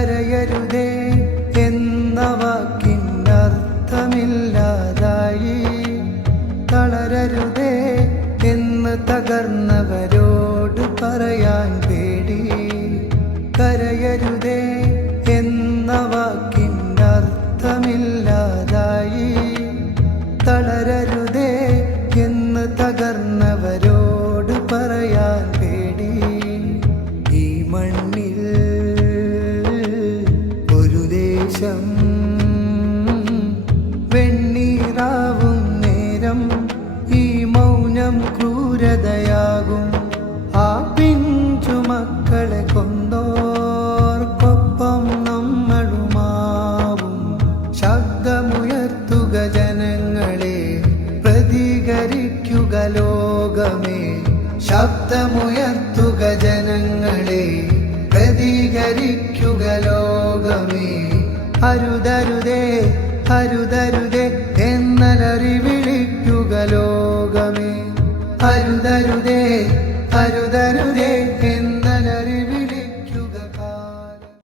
കരയരുതേ എന്ന വാക്കിനർത്ഥമില്ലാതായി. തളരരുതേ എന്ന് തകർന്നവരോട് പറയാൻ പേടി. കരയരുതേ എന്ന വാക്കിനർത്ഥമില്ലാതായി. തളരരുതേ എന്ന് തകർന്നവരോട് പറയാൻ പേടി. ഈ മണ്ണിൽ ഒരു ദേശം വെണ്ണീറാവും നേരം ഈ മൗനം ക്രൂരതയാകും. ആ പിഞ്ചു മക്കളെ കൊന്നോർക്കൊപ്പം നമ്മളുമാവും. ശബ്ദമുയർത്തുക ജനങ്ങളെ, പ്രതികരിക്കുക ലോകമേ. ശബ്ദമുയർത്തുക ജനങ്ങളെ, പ്രതികരിക്കുക ലോകമേ. അരുതരുതേ അരുതരുതേ എന്നലറി വിളിക്കുക ലോകമേ. അരുതരുതേ അരുതരുതേ